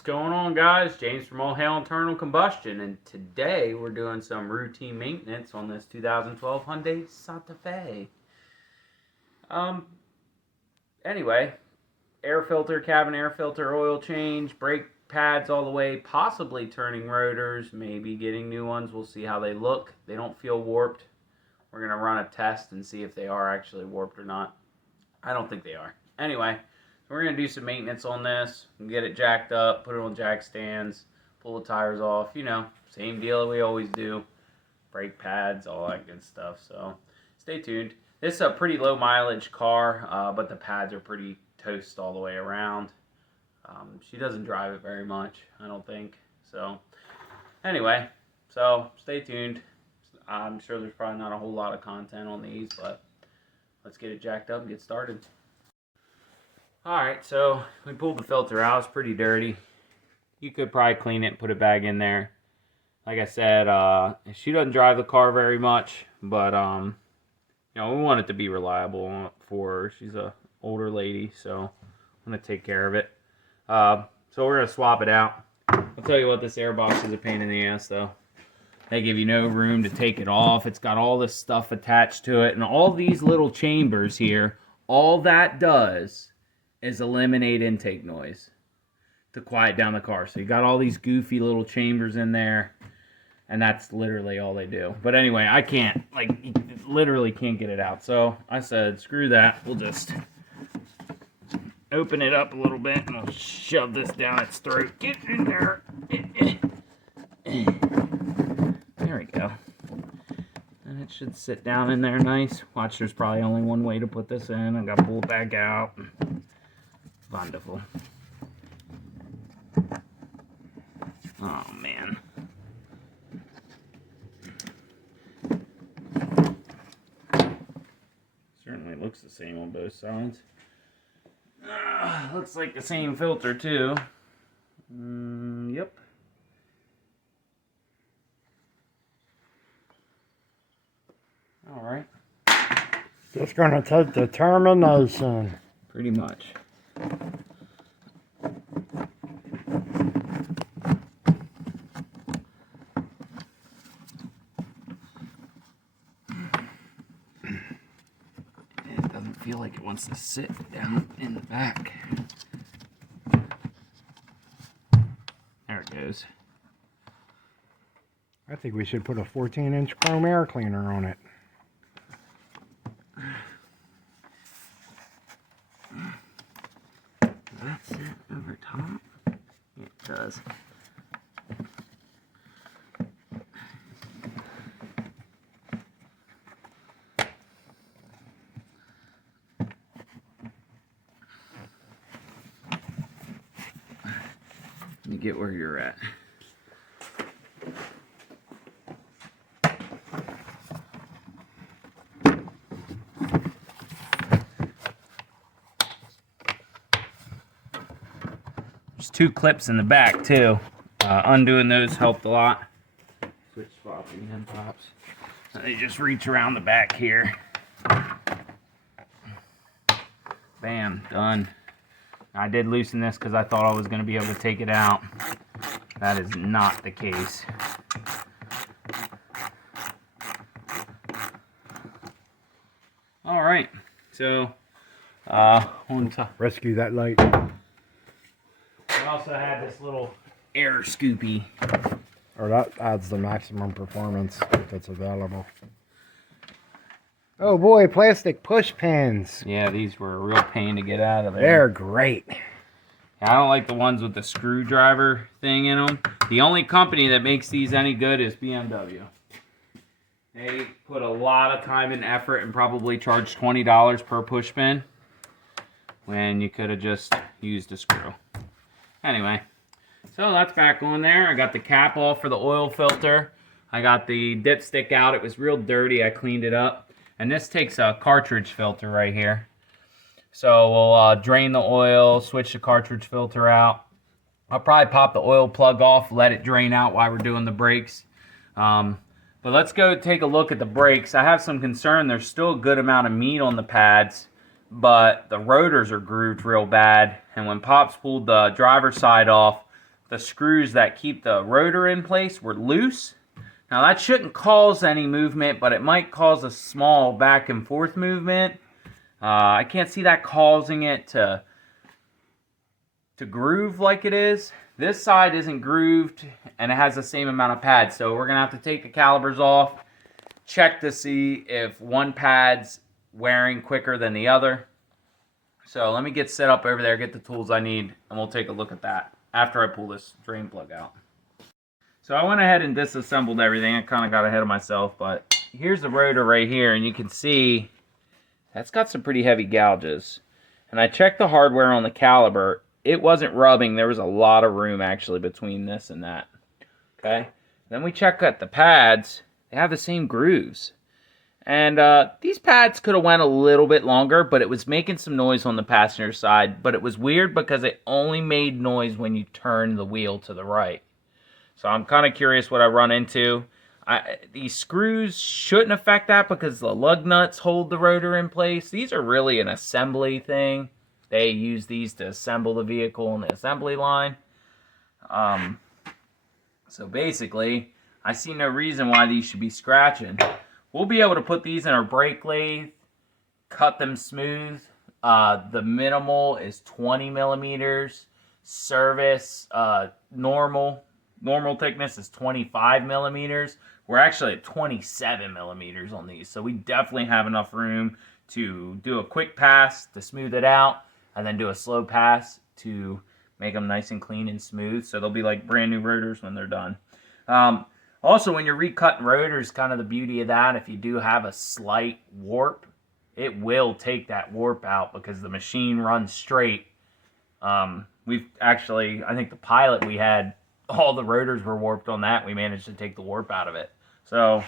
What's going on, guys? James from All Hail Internal Combustion, and today we're doing some routine maintenance on this 2012 Hyundai Sante Fe. Anyway, air filter, cabin air filter, oil change, brake pads all the way, possibly turning rotors, maybe getting new ones. We'll see how they look. They don't feel warped. We're going to run a test and see if they are actually warped or not. I don't think they are. Anyway, we're going to do some maintenance on this, get it jacked up, put it on jack stands, pull the tires off, you know, same deal we always do. Brake pads, all that good stuff, so stay tuned. This is a pretty low mileage car, but the pads are pretty toast all the way around. She doesn't drive it very much, I don't think, so anyway, so stay tuned. I'm sure there's probably not a whole lot of content on these, but let's get it jacked up and get started. Alright, so we pulled the filter out. It's pretty dirty. You could probably clean it and put it back in there. Like I said, she doesn't drive the car very much, but you know, we want it to be reliable for her. She's a older lady, so I'm going to take care of it. So we're going to swap it out. I'll tell you what, this air box is a pain in the ass, though. They give you no room to take it off. It's got all this stuff attached to it, and all these little chambers here, all that does is eliminate intake noise to quiet down the car. So you got all these goofy little chambers in there, and that's literally all they do. But anyway, I can't, like, literally can't get it out. So I said, screw that. We'll just open it up a little bit, and I'll shove this down its throat. Get in there. There we go. And it should sit down in there nice. Watch, there's probably only one way to put this in. I got to pull it back out. Wonderful. Oh, man. Certainly looks the same on both sides. Looks like the same filter, too. Yep. All right. Just going to take the termination. Pretty much. It doesn't feel like it wants to sit down in the back. There it goes. I think we should put a 14-inch chrome air cleaner on it. That's it over top. It does. You get where you're at. There's two clips in the back too. Undoing those helped a lot. Switch swapping them pops. They just reach around the back here. Bam, done. I did loosen this because I thought I was going to be able to take it out. That is not the case. All right, so on top. Rescue that light. I also had this little air scoopy. Or that adds the maximum performance that's available. Oh boy, plastic push pins. Yeah, these were a real pain to get out of there. They're great. I don't like the ones with the screwdriver thing in them. The only company that makes these any good is BMW. They put a lot of time and effort and probably charged $20 per push pin when you could have just used a screw. Anyway, so that's back on there. I got the cap off for the oil filter. I got the dipstick out. It was real dirty. I cleaned it up. And this takes a cartridge filter right here. So we'll drain the oil, switch the cartridge filter out. I'll probably pop the oil plug off, let it drain out while we're doing the brakes. But let's go take a look at the brakes. I have some concern. There's still a good amount of meat on the pads, but the rotors are grooved real bad. And when Pops pulled the driver's side off, the screws that keep the rotor in place were loose. Now that shouldn't cause any movement, but it might cause a small back and forth movement. I can't see that causing it to groove like it is. This side isn't grooved and it has the same amount of pads. So we're gonna have to take the calipers off, check to see if one pad's wearing quicker than the other. So let me get set up over there, get the tools I need, and we'll take a look at that after I pull this drain plug out. So I went ahead and disassembled everything. I kind of got ahead of myself, but here's the rotor right here, and you can see that's got some pretty heavy gouges. And I checked the hardware on the caliper. It wasn't rubbing. There was a lot of room actually between this and that. Okay. Then we check at the pads. They have the same grooves. And these pads could have went a little bit longer, but it was making some noise on the passenger side. But it was weird because it only made noise when you turn the wheel to the right. So I'm kind of curious what I run into. These screws shouldn't affect that because the lug nuts hold the rotor in place. These are really an assembly thing. They use these to assemble the vehicle on the assembly line. So basically, I see no reason why these should be scratching. We'll be able to put these in our brake lathe, cut them smooth. The minimal is 20 millimeters. Service, normal thickness is 25 millimeters. We're actually at 27 millimeters on these. So we definitely have enough room to do a quick pass to smooth it out, and then do a slow pass to make them nice and clean and smooth. So they'll be like brand new rotors when they're done. Also, when you're recutting rotors, kind of the beauty of that, if you do have a slight warp, it will take that warp out because the machine runs straight. We've actually, I think the Pilot we had, all the rotors were warped on that. We managed to take the warp out of it. So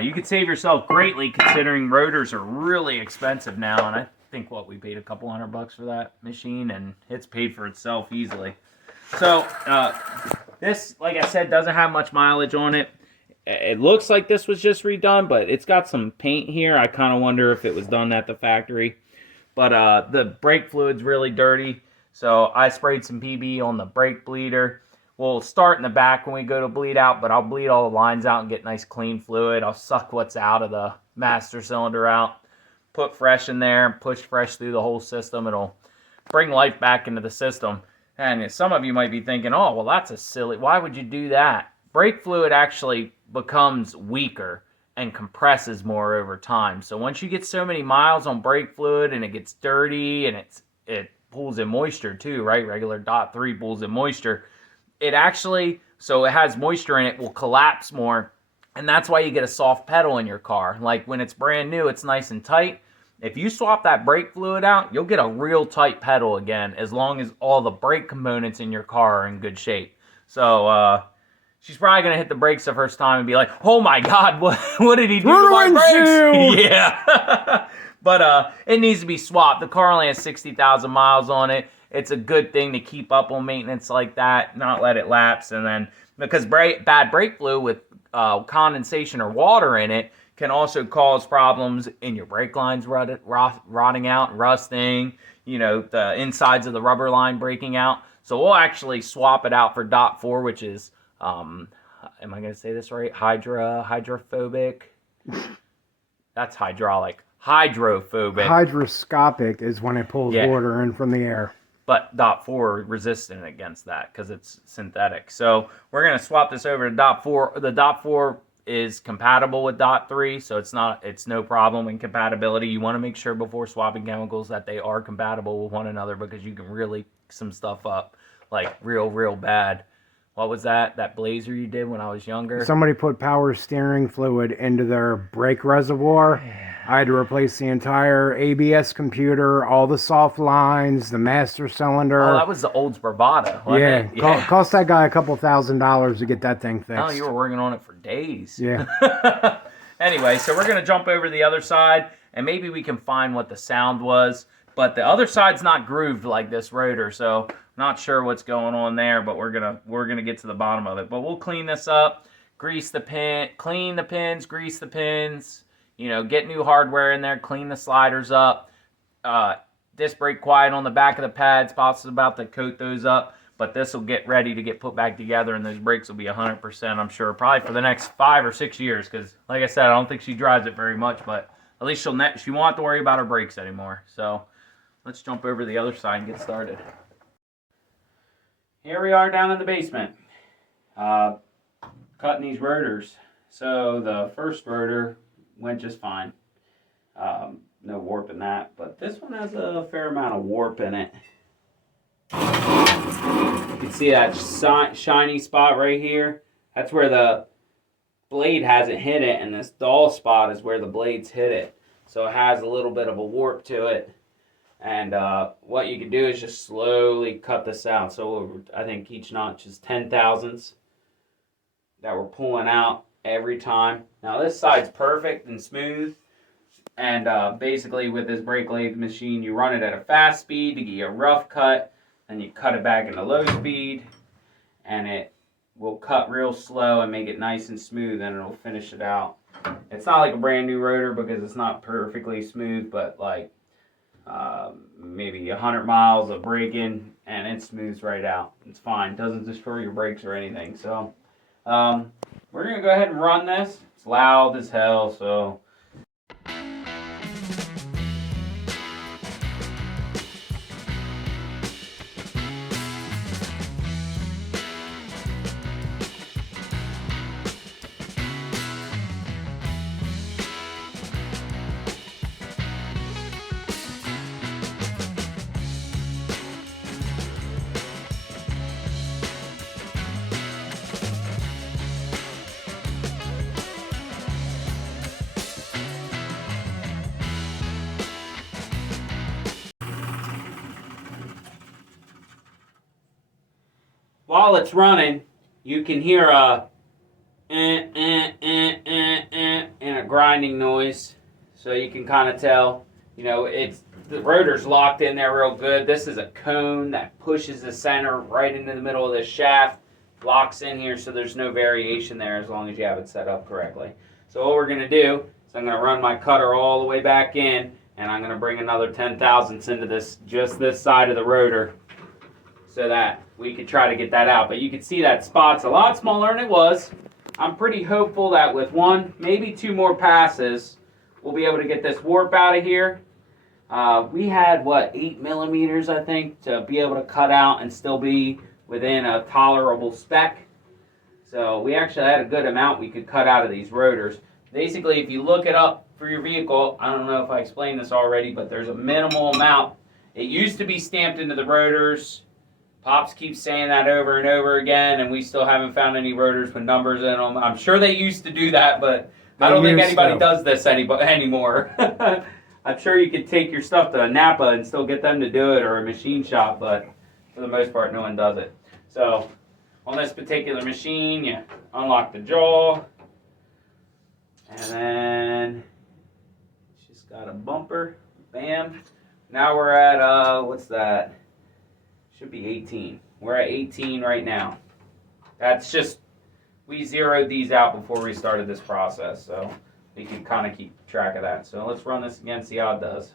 you could save yourself greatly considering rotors are really expensive now. And I think, we paid a couple $100 for that machine, and it's paid for itself easily. So this, like I said, doesn't have much mileage on it. It looks like this was just redone, but it's got some paint here. I kind of wonder if it was done at the factory. But the brake fluid's really dirty, so I sprayed some PB on the brake bleeder. We'll start in the back when we go to bleed out, but I'll bleed all the lines out and get nice clean fluid. I'll suck what's out of the master cylinder out, put fresh in there, push fresh through the whole system. It'll bring life back into the system. And some of you might be thinking, oh, well, that's a silly, why would you do that? Brake fluid actually becomes weaker and compresses more over time. So once you get so many miles on brake fluid and it gets dirty and it pulls in moisture too, right? Regular .3 pulls in moisture. It actually, so it has moisture in it, will collapse more. And that's why you get a soft pedal in your car. Like when it's brand new, it's nice and tight. If you swap that brake fluid out, you'll get a real tight pedal again, as long as all the brake components in your car are in good shape. So she's probably going to hit the brakes the first time and be like, oh my God, what did he do to my brakes? Yeah. But it needs to be swapped. The car only has 60,000 miles on it. It's a good thing to keep up on maintenance like that, not let it lapse. And then, because bad brake fluid with condensation or water in it can also cause problems in your brake lines rotting out, rusting, the insides of the rubber line breaking out. So we'll actually swap it out for .4, which is, am I going to say this right? Hydrophobic? That's hydraulic. Hydrophobic. Hydroscopic is when it pulls water in from the air. But .4 resistant against that because it's synthetic. So we're going to swap this over to .4. The .4 is compatible with .3, so it's no problem in compatibility. You want to make sure before swapping chemicals that they are compatible with one another, because you can really some stuff up like real bad. What was that blazer you did when I was younger? Somebody put power steering fluid into their brake reservoir. I had to replace the entire ABS computer, all the soft lines, the master cylinder. Oh, that was the Olds Bravada, wasn't it? Cost that guy a couple $1,000s to get that thing fixed. Oh, you were working on it for days. Yeah. Anyway, so we're going to jump over the other side, and maybe we can find what the sound was. But the other side's not grooved like this rotor, so not sure what's going on there, but we're gonna get to the bottom of it. But we'll clean this up, clean the pins, grease the pins, get new hardware in there, clean the sliders up. Disc brake quiet on the back of the pads, Boss is about to coat those up. But this will get ready to get put back together, and those brakes will be 100%, I'm sure, probably for the next 5 or 6 years. Because, like I said, I don't think she drives it very much, but at least she won't have to worry about her brakes anymore. So let's jump over to the other side and get started. Here we are down in the basement, cutting these rotors. So the first rotor went just fine. No warp in that, but this one has a fair amount of warp in it. You can see that shiny spot right here. That's where the blade hasn't hit it, and this dull spot is where the blades hit it. So it has a little bit of a warp to it. And what you can do is just slowly cut this out. So I think each notch is 10 thousandths that we're pulling out every time. Now this side's perfect and smooth. And basically with this brake lathe machine, you run it at a fast speed to get you a rough cut. Then you cut it back into low speed. And it will cut real slow and make it nice and smooth. And it'll finish it out. It's not like a brand new rotor because it's not perfectly smooth. But like maybe 100 miles of braking. And it smooths right out. It's fine. It doesn't destroy your brakes or anything. So we're going to go ahead and run this. It's loud as hell. So... While it's running, you can hear a and a grinding noise. So you can kind of tell, you know, the rotor's locked in there real good. This is a cone that pushes the center right into the middle of the shaft, locks in here, so there's no variation there as long as you have it set up correctly. So what we're going to do is I'm going to run my cutter all the way back in, and I'm going to bring another 10 thousandths into just this side of the rotor, so that we could try to get that out. But you can see that spot's a lot smaller than it was. I'm pretty hopeful that with one, maybe two more passes, we'll be able to get this warp out of here. We had, 8 millimeters, I think, to be able to cut out and still be within a tolerable spec. So we actually had a good amount we could cut out of these rotors. Basically, if you look it up for your vehicle, I don't know if I explained this already, but there's a minimal amount. It used to be stamped into the rotors. Pops keeps saying that over and over again, and we still haven't found any rotors with numbers in them. I'm sure they used to do that, but I don't think anybody does this anymore. I'm sure you could take your stuff to a Napa and still get them to do it, or a machine shop, but for the most part, no one does it. So on this particular machine, you unlock the jaw, and then it's just got a bumper. Bam. Now we're at, what's that? Should be 18. We're at 18 right now. That's just, we zeroed these out before we started this process, so we can kind of keep track of that. So let's run this again, see how it does.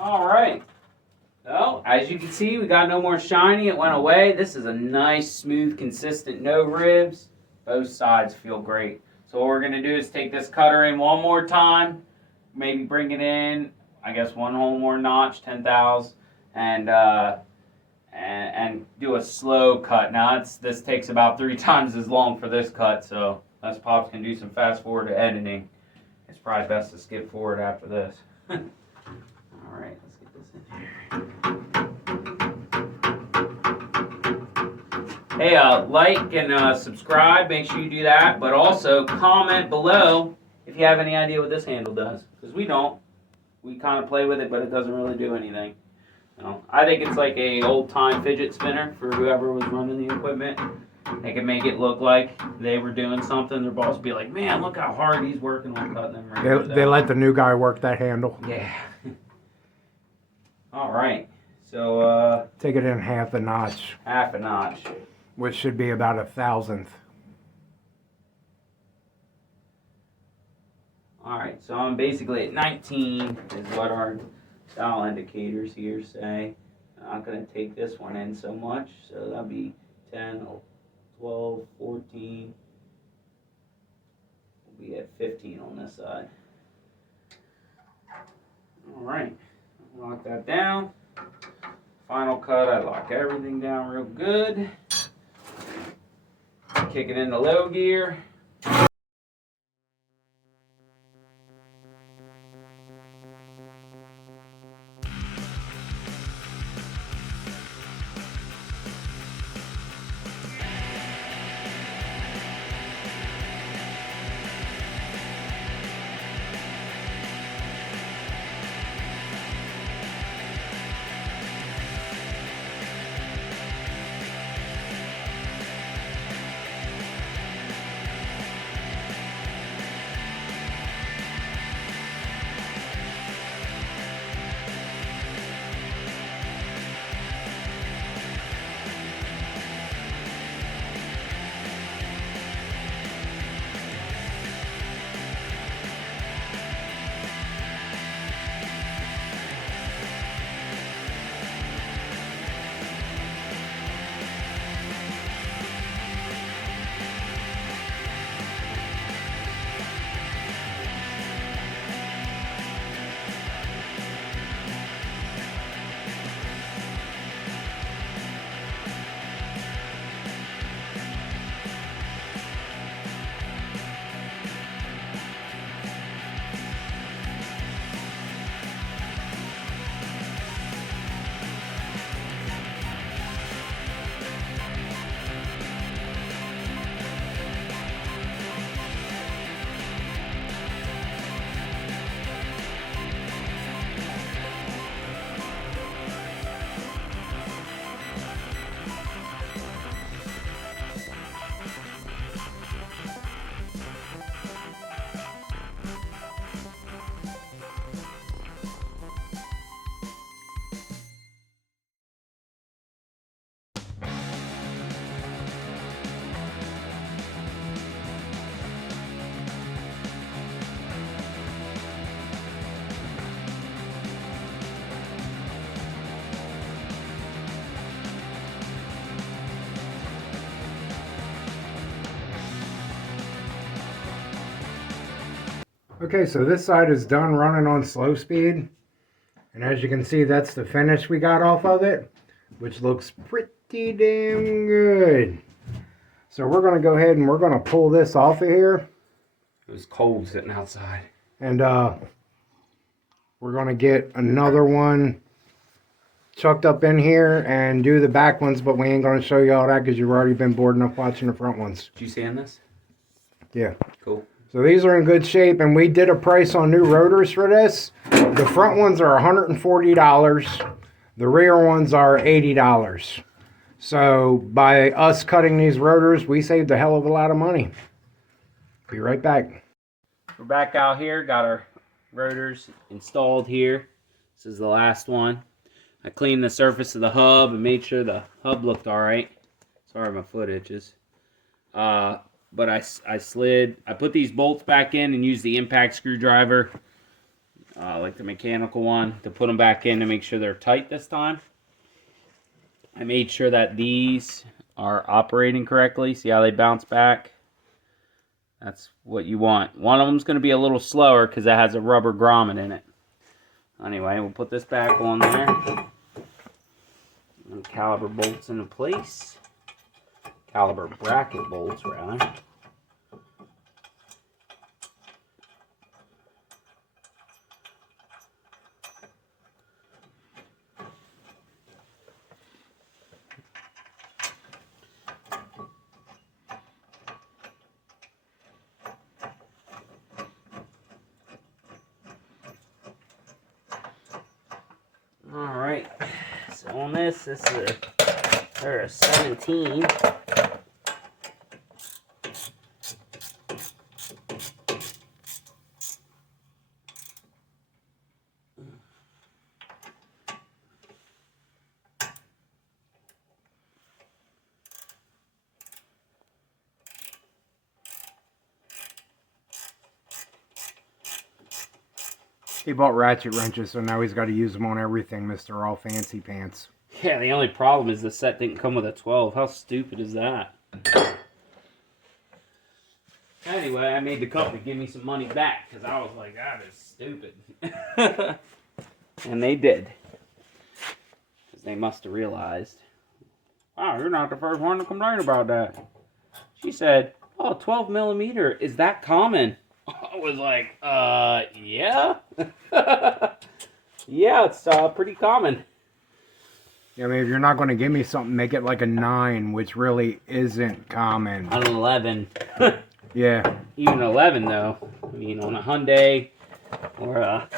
Alright, so as you can see, we got no more shiny, it went away. This is a nice, smooth, consistent no ribs. Both sides feel great. So what we're going to do is take this cutter in one more time, maybe bring it in, I guess one whole more notch, 10 thous, and do a slow cut. Now this takes about 3 times as long for this cut, so us Pops can do some fast forward to editing. It's probably best to skip forward after this. Alright, let's get this in here. Hey, like and subscribe, make sure you do that, but also comment below if you have any idea what this handle does, because we don't. We kind of play with it, but it doesn't really do anything. I think it's like a old time fidget spinner for whoever was running the equipment. They can make it look like they were doing something. Their boss would be like, "Man, look how hard he's working on cutting them rotors." They let the new guy work that handle. Yeah. All right. So take it in half a notch. Half a notch. Which should be about 1/1000th. All right. So I'm basically at 19 is what our dial indicators here say. I'm not going to take this one in so much. So that'll be 10, 12, 14. We'll be at 15 on this side. All right. Lock that down. Final cut, I lock everything down real good. Kick it into low gear. Okay, so this side is done running on slow speed. And as you can see, that's the finish we got off of it, which looks pretty damn good. So we're going to go ahead and we're going to pull this off of here. It was cold sitting outside. And we're going to get another one chucked up in here and do the back ones, but we ain't going to show you all that because you've already been bored enough watching the front ones. Did you sand this? Yeah. Cool. So these are in good shape, and we did a price on new rotors for this. The front ones are $140. The rear ones are $80. So by us cutting these rotors, we saved a hell of a lot of money. Be right back. We're back out here, got our rotors installed here. This is the last one. I cleaned the surface of the hub and made sure the hub looked all right. Sorry, my foot itches. But I put these bolts back in and used the impact screwdriver, like the mechanical one, to put them back in to make sure they're tight this time. I made sure that these are operating correctly. See how they bounce back? That's what you want. One of them's going to be a little slower because it has a rubber grommet in it. Anyway, we'll put this back on there. And caliper bolts into place. Caliper bracket bolts, rather. All right, on this. This is a 17. He bought ratchet wrenches, so now he's got to use them on everything, Mr. All Fancy Pants. Yeah, the only problem is the set didn't come with a 12. How stupid is that? Anyway, I made the company give me some money back because I was like, that is stupid. And they did. Because they must have realized, wow, you're not the first one to complain about that. She said, oh, 12 millimeter, is that common? I was like, yeah. Yeah, it's pretty common. Yeah, I mean, if you're not going to give me something, make it like a 9, which really isn't common. On an 11. Yeah. Even 11, though. I mean, on a Hyundai or a...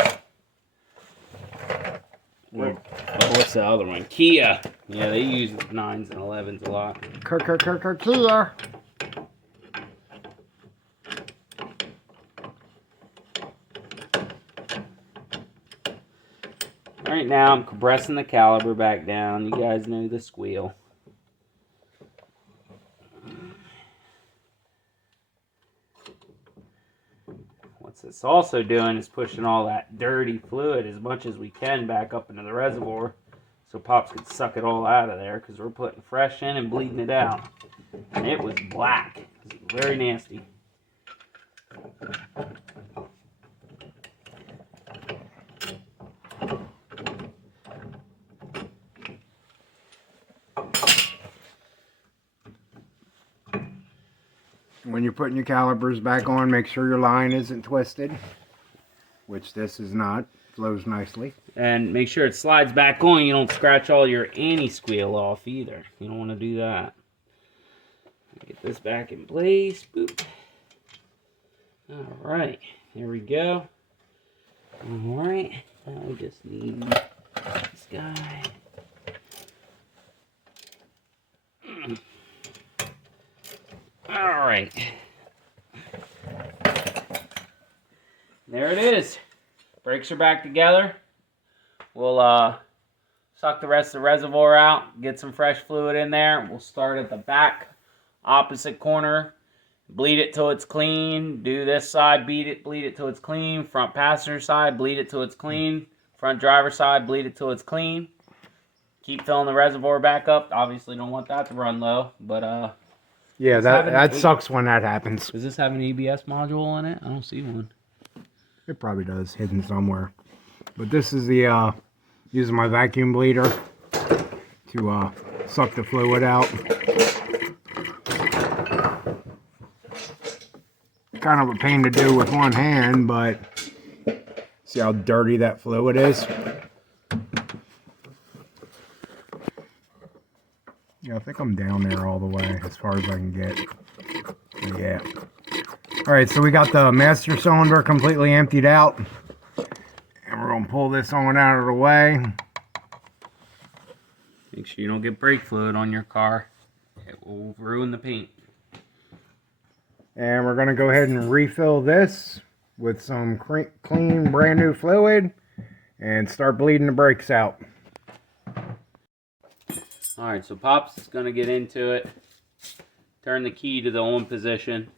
what's the other one? Kia. Yeah, they use 9s and 11s a lot. Kia. Right now, I'm compressing the caliper back down. You guys know the squeal. What's this also doing is pushing all that dirty fluid as much as we can back up into the reservoir so Pops could suck it all out of there because we're putting fresh in and bleeding it out. And it was black. It was very nasty. When you're putting your calipers back on, make sure your line isn't twisted, which this is not. Flows nicely. And make sure it slides back on. You don't scratch all your anti-squeal off either. You don't want to do that. Get this back in place. Boop. Alright, here we go. Alright, now we just need this guy. Alright. There it is. Brakes are back together. We'll suck the rest of the reservoir out, get some fresh fluid in there. We'll start at the back, opposite corner, bleed it till it's clean. Do this side, bleed it till it's clean. Front passenger side, bleed it till it's clean. Front driver side, bleed it till it's clean. Keep filling the reservoir back up. Obviously don't want that to run low, but yeah, that sucks when that happens. Does this have an ABS module in it? I don't see one. It probably does, hidden somewhere. But this is the using my vacuum bleeder to suck the fluid out. Kind of a pain to do with one hand, but see how dirty that fluid is? Yeah, I think I'm down there all the way as far as I can get. Yeah. Alright, so we got the master cylinder completely emptied out. And we're going to pull this on out of the way. Make sure you don't get brake fluid on your car. It will ruin the paint. And we're going to go ahead and refill this with some clean, brand new fluid. And start bleeding the brakes out. Alright, so Pops is going to get into it. Turn the key to the on position.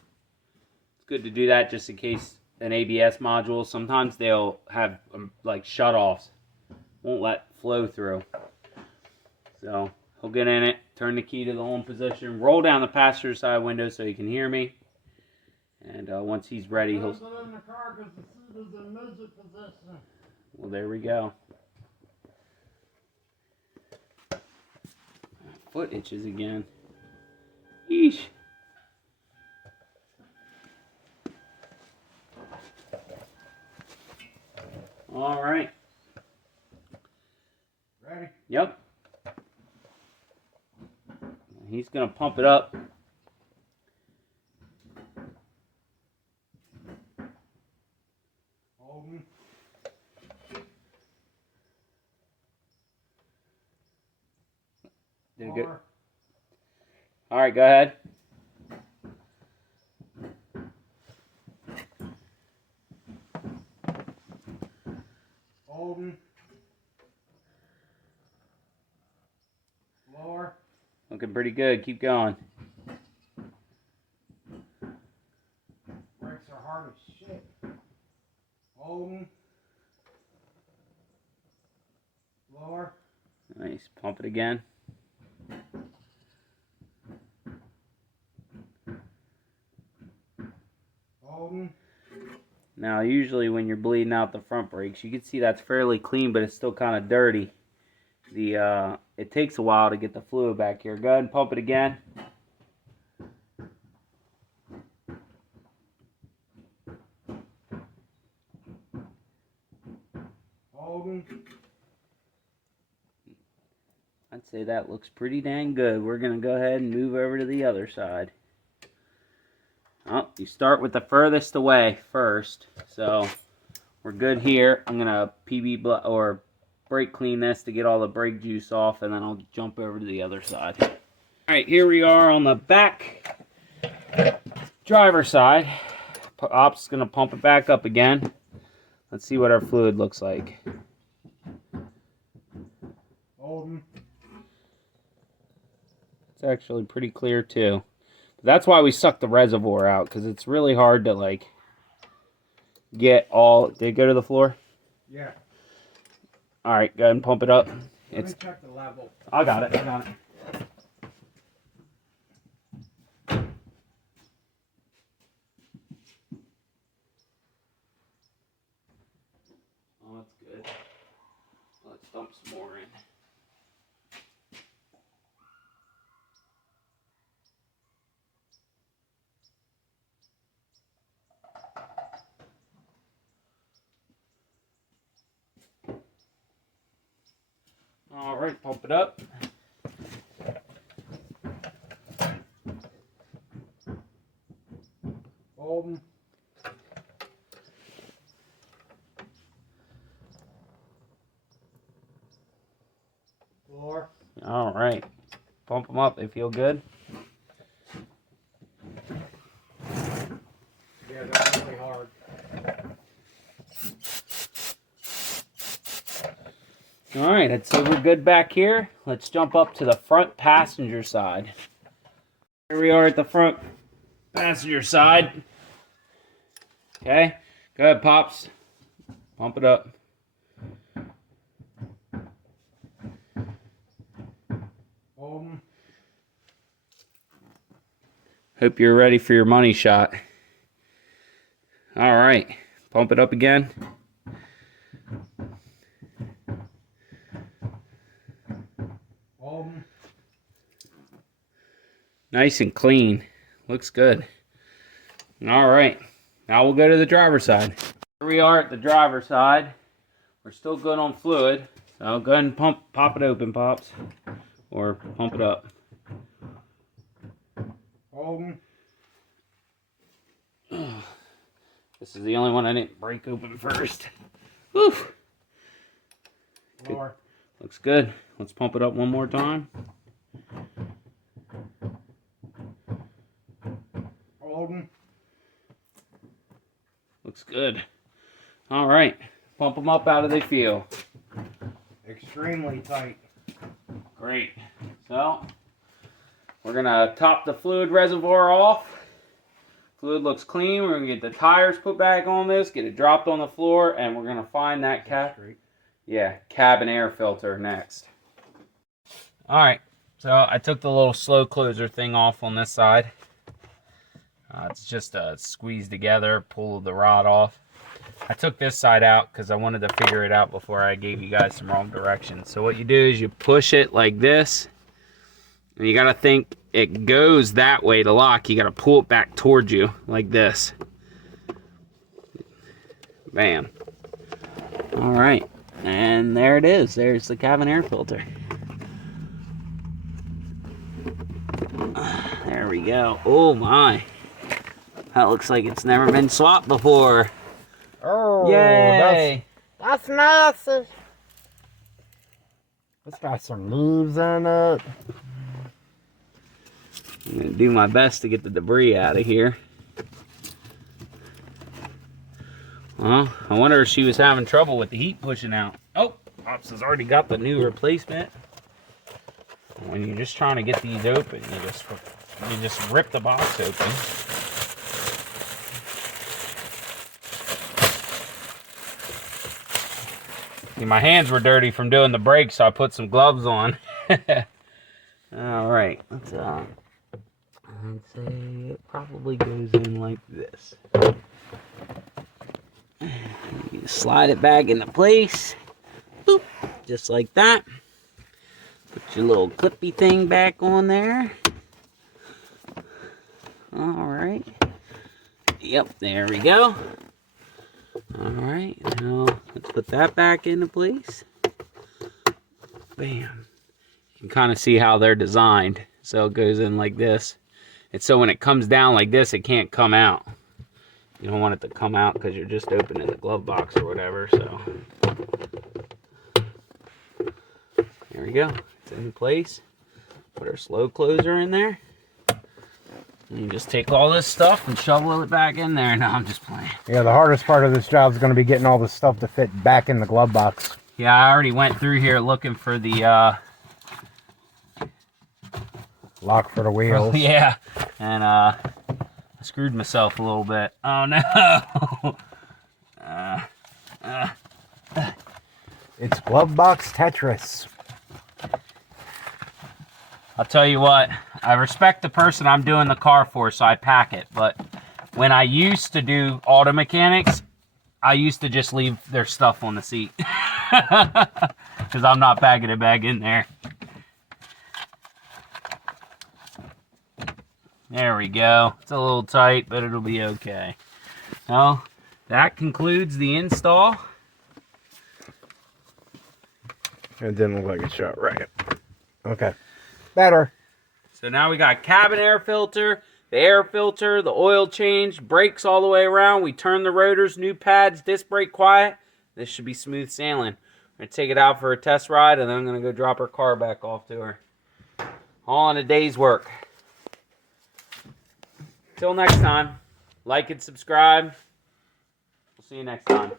It's good to do that just in case an ABS module. Sometimes they'll have like shut-offs. Won't let flow through. So he'll get in it, turn the key to the on position, roll down the passenger side window so he can hear me. And once he's ready, he'll... in the car because the seat is in music position. Well, there we go. Foot itches again. Yeesh. All right. Ready? Yep. He's going to pump it up. All right, go ahead. Holding. Lower. Looking pretty good. Keep going. Brakes are hard as shit. Holding. Lower. Nice. Pump it again. Holding. Now, usually when you're bleeding out the front brakes, you can see that's fairly clean, but it's still kind of dirty. It takes a while to get the fluid back here. Go ahead and pump it again. Holding. I'd say that looks pretty dang good. We're going to go ahead and move over to the other side. Oh, you start with the furthest away first. So we're good here. I'm going to or brake clean this to get all the brake juice off, and then I'll jump over to the other side. All right, here we are on the back driver side. Op's going to pump it back up again. Let's see what our fluid looks like. Holding. It's actually pretty clear too. That's why we suck the reservoir out, because it's really hard to like get all. Did it go to the floor? Yeah. All right, go ahead and pump it up. Let me check the level. I got it. I got it. Oh, that's good. Let's dump some more in. All right, pump it up. Holding. Floor. All right, pump them up. They feel good. Yeah, they're really hard. All right, I'd say we're good back here. Let's jump up to the front passenger side. Here we are at the front passenger side. Okay, go ahead, Pops. Pump it up. Holding. Hope you're ready for your money shot. All right, pump it up again. Holding. Nice and clean. Looks good. All right, now we'll go to the driver's side. Here we are at the driver's side. We're still good on fluid, so go ahead and pop it open, Pops, or pump it up. Holding. This is the only one I didn't break open first. Woo! Floor. Looks good. Let's pump it up one more time. Holding. Looks good. All right, pump them up. How do they feel? Extremely tight. Great. So we're gonna top the fluid reservoir off. Fluid looks clean. We're gonna get the tires put back on this, get it dropped on the floor, and we're gonna find that cabin air filter next. All right. So I took the little slow closer thing off on this side. It's just a squeeze together, pull the rod off. I took this side out because I wanted to figure it out before I gave you guys some wrong directions. So what you do is you push it like this, and you gotta think it goes that way to lock. You gotta pull it back towards you like this. Bam. All right, and there it is. There's the cabin air filter. There we go. Oh my. That looks like it's never been swapped before. Oh, Yay! that's nice. It's got some leaves in it. I'm going to do my best to get the debris out of here. Well, I wonder if she was having trouble with the heat pushing out. Oh, Pops has already got the new replacement. When you're just trying to get these open, you just rip the box open. See, my hands were dirty from doing the brakes, so I put some gloves on. All right, I'd say it probably goes in like this. You slide it back into place, boop, just like that. Put your little clippy thing back on there. All right. Yep, there we go. All right, now let's put that back into place. Bam. You can kind of see how they're designed. So it goes in like this. And so when it comes down like this, it can't come out. You don't want it to come out because you're just opening the glove box or whatever, so. There we go. It's in place. Put our slow closer in there. And you just take all this stuff and shovel it back in there. No, I'm just playing. Yeah, the hardest part of this job is going to be getting all this stuff to fit back in the glove box. Yeah, I already went through here looking for the lock for the wheels. Yeah, and I screwed myself a little bit. Oh no! It's glove box Tetris. I'll tell you what, I respect the person I'm doing the car for, so I pack it. But when I used to do auto mechanics, I used to just leave their stuff on the seat. Because I'm not packing it back in there. There we go. It's a little tight, but it'll be okay. Well, that concludes the install. It didn't look like it shot right. Okay. Better. So now we got cabin air filter, the oil change, brakes all the way around. We turn the rotors, new pads, disc brake quiet. This should be smooth sailing. I'm going to take it out for a test ride, and then I'm going to go drop her car back off to her. All in a day's work. Till next time, like and subscribe. We'll see you next time.